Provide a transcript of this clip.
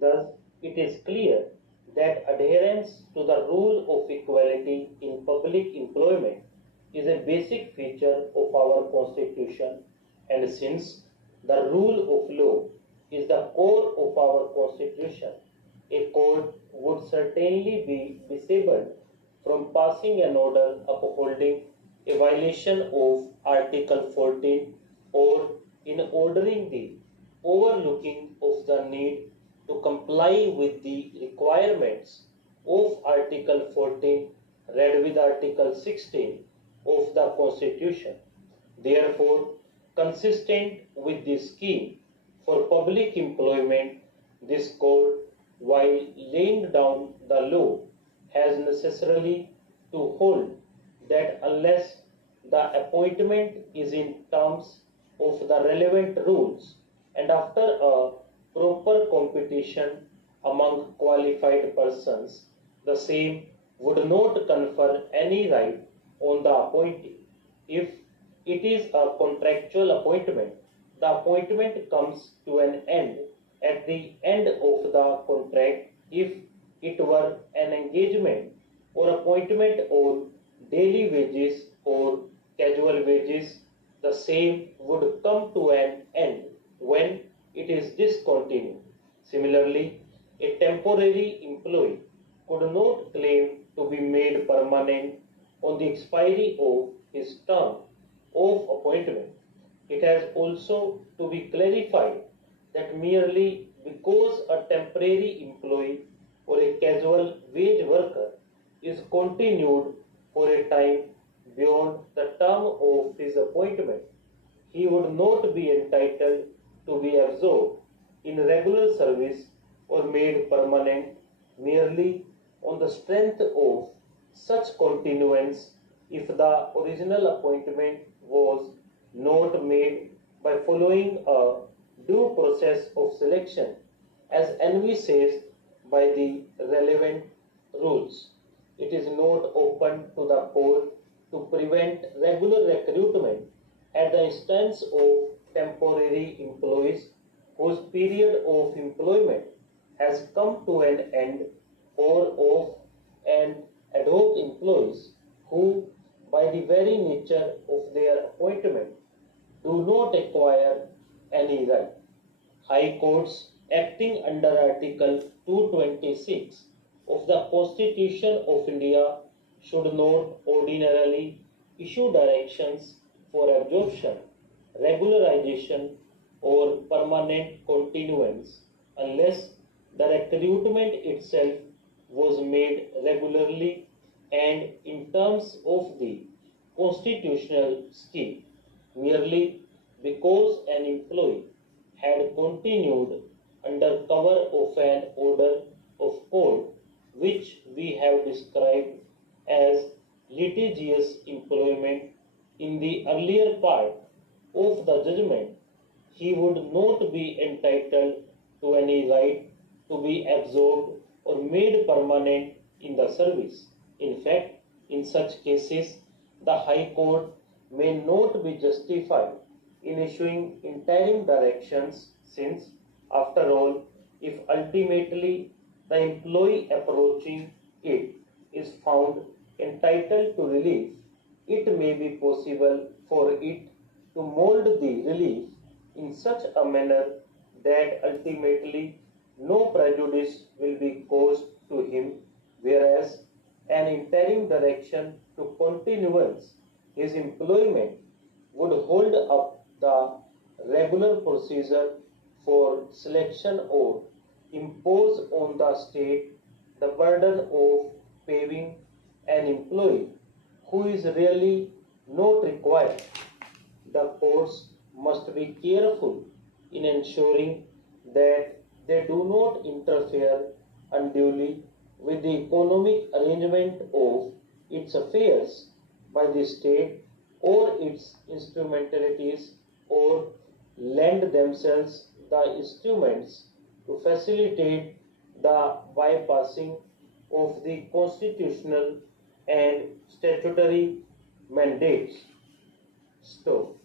Thus, it is clear that adherence to the rule of equality in public employment is a basic feature of our Constitution, and since the rule of law is the core of our Constitution, a court would certainly be disabled from passing an order upholding a violation of Article 14 or in ordering the overlooking of the need to comply with the requirements of Article 14 read with Article 16 of the Constitution. Therefore, consistent with this scheme for public employment, this code, while laying down the law, has necessarily to hold that unless the appointment is in terms of the relevant rules and after a proper competition among qualified persons, the same would not confer any right on the appointee. If it is a contractual appointment, the appointment comes to an end at the end of the contract. If it were an engagement or appointment on daily wages or casual wages, the same would come to an end when it is discontinued. Similarly, a temporary employee could not claim to be made permanent on the expiry of his term of appointment. It has also to be clarified that merely because a temporary employee or a casual wage worker is continued for a time beyond the term of his appointment, he would not be entitled to be absorbed in regular service or made permanent merely on the strength of such continuance if the original appointment was not made by following a due process of selection as envisaged by the relevant rules. It is not open to the court to prevent regular recruitment at the instance of temporary employees whose period of employment has come to an end or of an ad hoc employees who, by the very nature of their appointment, do not acquire any right. High courts acting under Article 226 of the Constitution of India should not ordinarily issue directions for absorption, regularization, or permanent continuance unless the recruitment itself was made regularly and in terms of the constitutional scheme. Merely because an employee had continued under cover of an order of court which we have described as litigious employment in the earlier part of the judgment, he would not be entitled to any right to be absorbed or made permanent in the service. In fact, in such cases, the High Court may not be justified in issuing interim directions since, after all, if ultimately the employee approaching it is found entitled to relief, it may be possible for it to mold the relief in such a manner that ultimately no prejudice will be caused to him, whereas an interim direction to continuance his employment would hold up the regular procedure for selection or impose on the state the burden of paying an employee who is really not required. The courts must be careful in ensuring that they do not interfere unduly with the economic arrangement of its affairs by the state or its instrumentalities or lend themselves the instruments to facilitate the bypassing of the constitutional and statutory mandates. So,